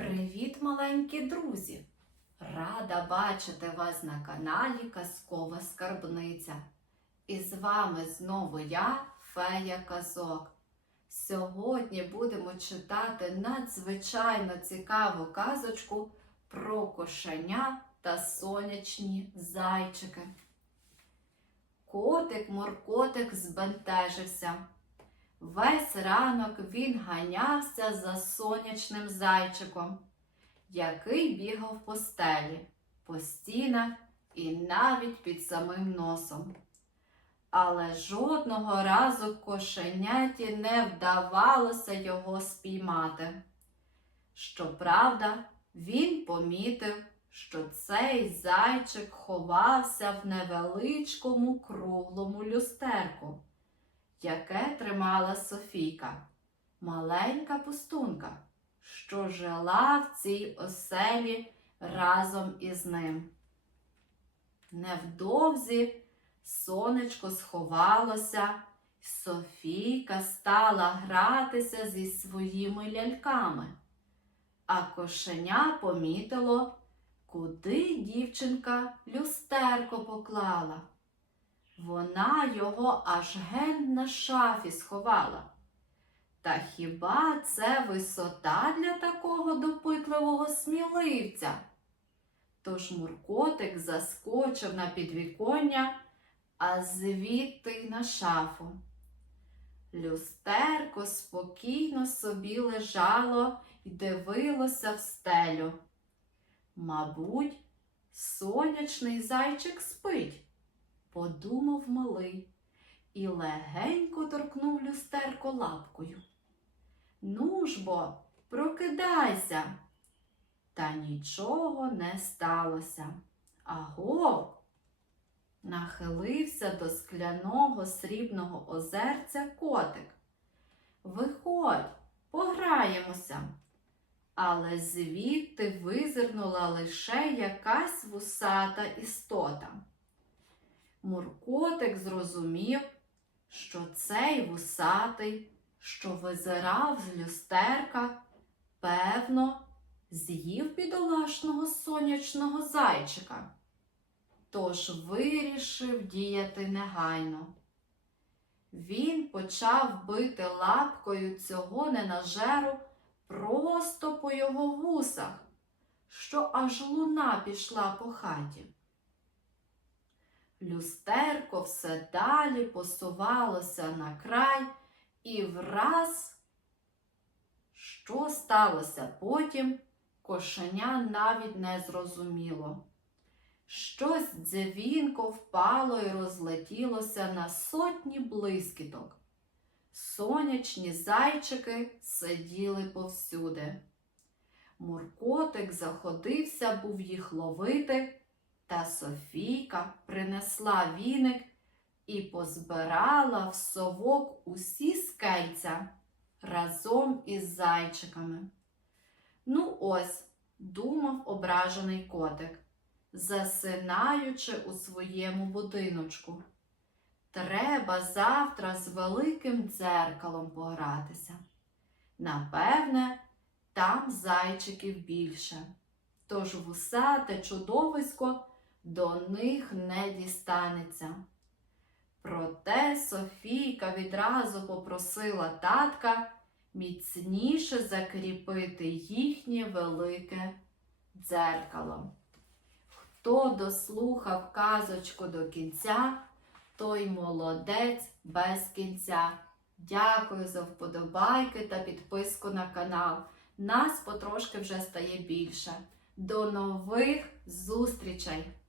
Привіт, маленькі друзі! Рада бачити вас на каналі Казкова Скарбниця. І з вами знову я, Фея Казок. Сьогодні будемо читати надзвичайно цікаву казочку про кошеня та сонячні зайчики. Котик Моркотик збентежився. Весь ранок він ганявся за сонячним зайчиком, який бігав по стелі, по стінах і навіть під самим носом. Але жодного разу кошеняті не вдавалося його спіймати. Щоправда, він помітив, що цей зайчик ховався в невеличкому круглому люстерку яке тримала Софійка, маленька пустунка, що жила в цій оселі разом із ним. Невдовзі сонечко сховалося, і Софійка стала гратися зі своїми ляльками, а кошеня помітило, куди дівчинка люстерко поклала. Вона його аж ген на шафі сховала. Та хіба це висота для такого допитливого сміливця? Тож Муркотик заскочив на підвіконня, а звідти й на шафу. Люстерко спокійно собі лежало і дивилося в стелю. Мабуть, сонячний зайчик спить подумав малий і легенько торкнув люстерко лапкою. Ну ж бо, прокидайся. Та нічого не сталося. Аго! Нахилився до скляного срібного озерця котик. Виходь, пограємося. Але звідти визирнула лише якась вусата істота. Муркотик зрозумів, що цей вусатий, що визирав з люстерка, певно, з'їв бідолашного сонячного зайчика. Тож вирішив діяти негайно. Він почав бити лапкою цього ненажеру просто по його вусах, що аж луна пішла по хаті. Люстерко все далі посувалося на край і враз, що сталося потім, кошеня навіть не зрозуміло. Щось дзвінко впало і розлетілося на сотні блискіток. Сонячні зайчики сиділи повсюди. Муркотик заходився був їх ловити. Та Софійка принесла віник і позбирала в совок усі скельця разом із зайчиками. Ну, ось, думав ображений котик, засинаючи у своєму будиночку. Треба завтра з великим дзеркалом погратися. Напевне, там зайчиків більше. Тож вусате чудовисько до них не дістанеться. Проте Софійка відразу попросила татка міцніше закріпити їхнє велике дзеркало. Хто дослухав казочку до кінця, той молодець без кінця. Дякую за вподобайки та підписку на канал. Нас потрошки вже стає більше. До нових зустрічей!